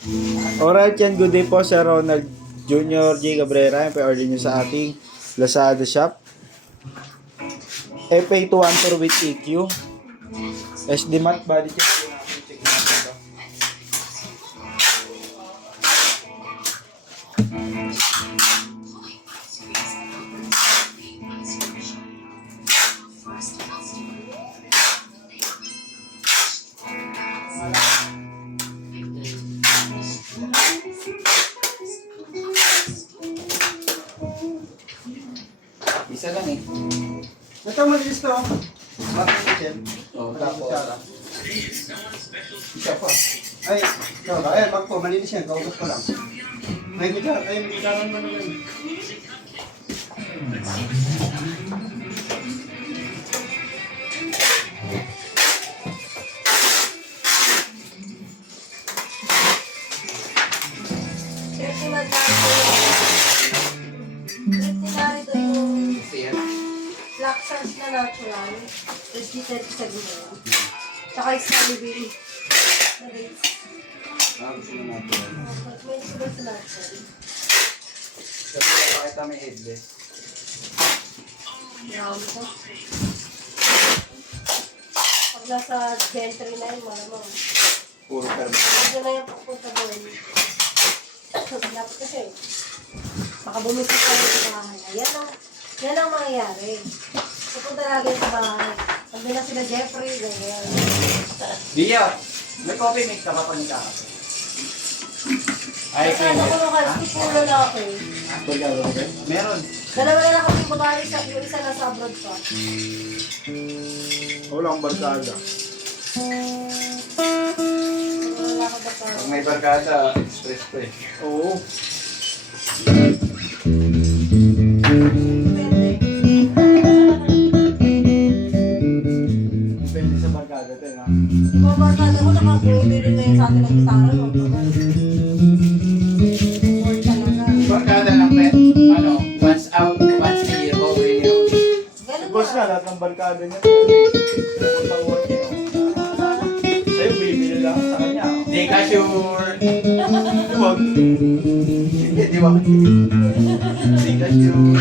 Alright yan, good day po Sir Ronald Junior J. Cabrera. Yung pa-order nyo sa ating Lazada shop. FA214 with EQ. SD mat body check. Check natin ito. Isa lang eh. Ito malinis to. Bakit chicken? Oh, tapos. Isa pa. Ay, ito. Ay, bag po. Malinis yan. Kausap ko lang. May kutsara. Ay, may kutsara naman yan. Narito yung black sauce na natural. Registered sa ginawa. Tsaka yung strawberry. Na rates. Gusto mo natin. May sugar sa natural. Kasi pakita may headless. Yan ito. Pag nasa gentry na yun, malamang. Puro perma. Pag na yung pupunta doon. Dapat kasi. Baka bumisip ka rin sa bahay. Yan ang mangyayari. Pupunta lagi sa bahay. Pag na sila Jeffrey, ganyan. Dia, may coffee mix ka pa pa niya. Ay, Kasi ano ko nung kasi puro lalaki. Meron. Dalawa na lang kami babae, yung isa nasa abroad pa. Walang barkada. Wala ka ba Pag may barkada, express pa eh. Oo. Depende sa barkada ito, ha? Kung barkada ko, nakabumili na yun sa atin ng gitara, no? Or talaga. Barkada lang, pet. Ano, once out, once a year, okay yun. Ganun Boss ba? na, lahat ng barkada niya. Puntang work niya. Sa'yo, bibili lang sa kanya. Di ka sure. Huwag. Hindi, di ba? Di ka sure.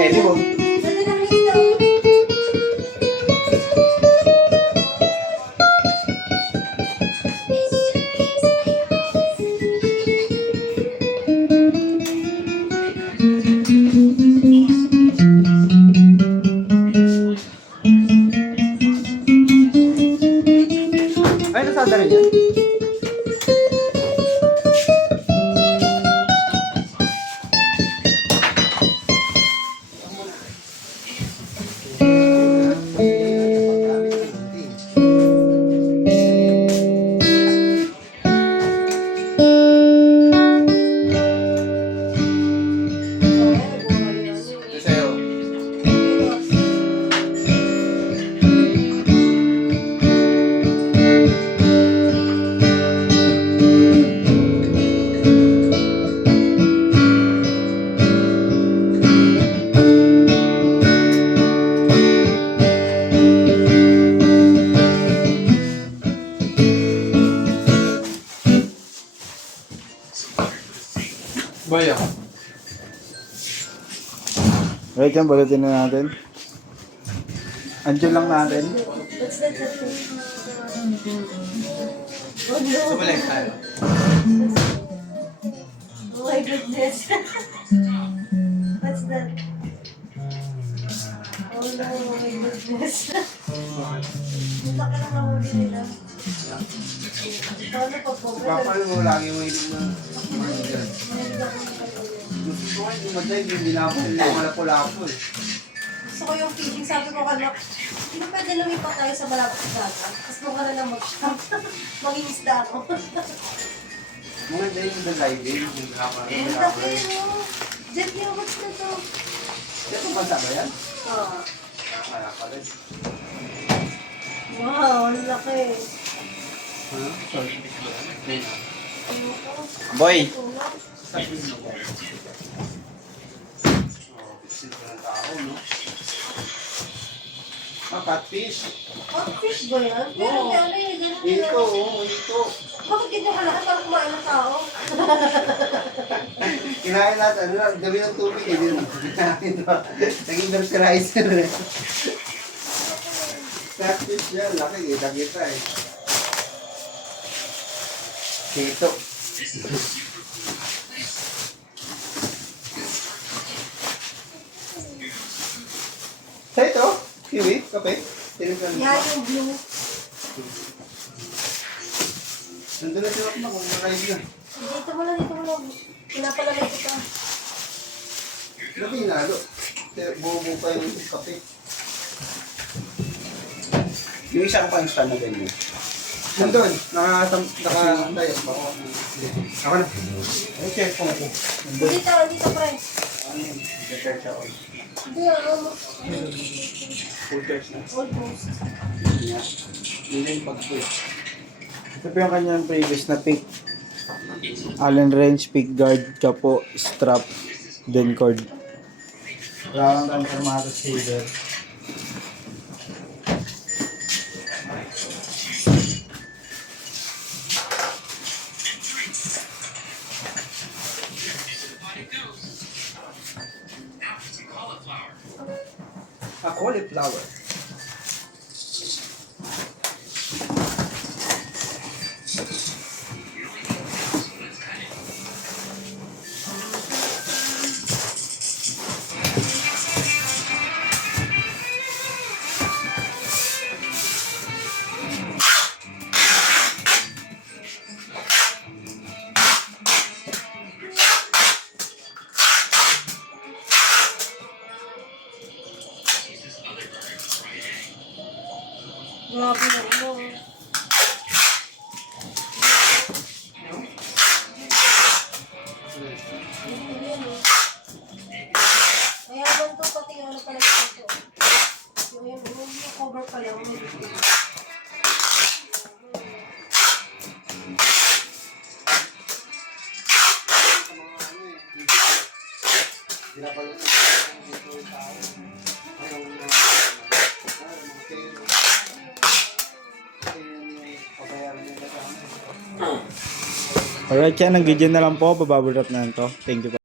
Eh, di ba? Dali lang lista. Ay, nasada rin yan. Ito sa'yo. Baya. Right yan, balutin na natin. Andiyan lang natin. What's that? Oh no. Sumalek tayo. Oh my goodness. What's that? Oh no, oh my goodness. Ang laki ng nahuli nila. Paano pag Papalo mo, lagi mo inom na. Gusto ko nga, yung maday, hindi na ako lapo-lapo eh. Gusto ko yung fishing. Sabi ko kanak, hindi ba pwede lumipat tayo sa malapit sa dagat? Tapos doon ka na lang mag-shop. Mangingisda ako. Mga day yung diving, yung Ang laki mo. Jet yogurts na to. Ito bansa ba yan? Oh. Kaya pala. Wow, ang laki. Ha? Sorry. Boy! Sabi mo. Oh, pisil ko ng tao, no? Catfish. Fish ba yan? Pero Oo. ano yun, ganun Ito, yun. oh, ito. Bakit ganyan kalaki para kumain ng tao? Kinain natin, ano lang, dami ng tubig eh. Kinain to. Naging fertilizer eh. Catfish yan, laki, kita eh. Dito. Sa ito, kiwi, kape. Tinignan mo. Yan yung blue. Nandun na sila kung makain na. Dito mo lang. Pinapalamay ko pa. Ano pinalo? Buo pa yung kape. Yung isa ko pa yung stand na ganyan. Nandun, naka-tayo. Ako na. Ay, check po ako. Nandun. Dito, pre. Ano yun? Check siya all. Hindi, Full church na. almost. Yeah. Yun na yung pag-push. Ito po yung kanyang previous na pick. Allen wrench, pick guard, kapo, strap, then cord. Wala kang formato shaver. A cauliflower. Grabe na mo. Mayaman to pati ano talaga ito. Yung cover pa lang. Alright, yan. Ang video na lang po. Bababulot na lang to. Thank you po.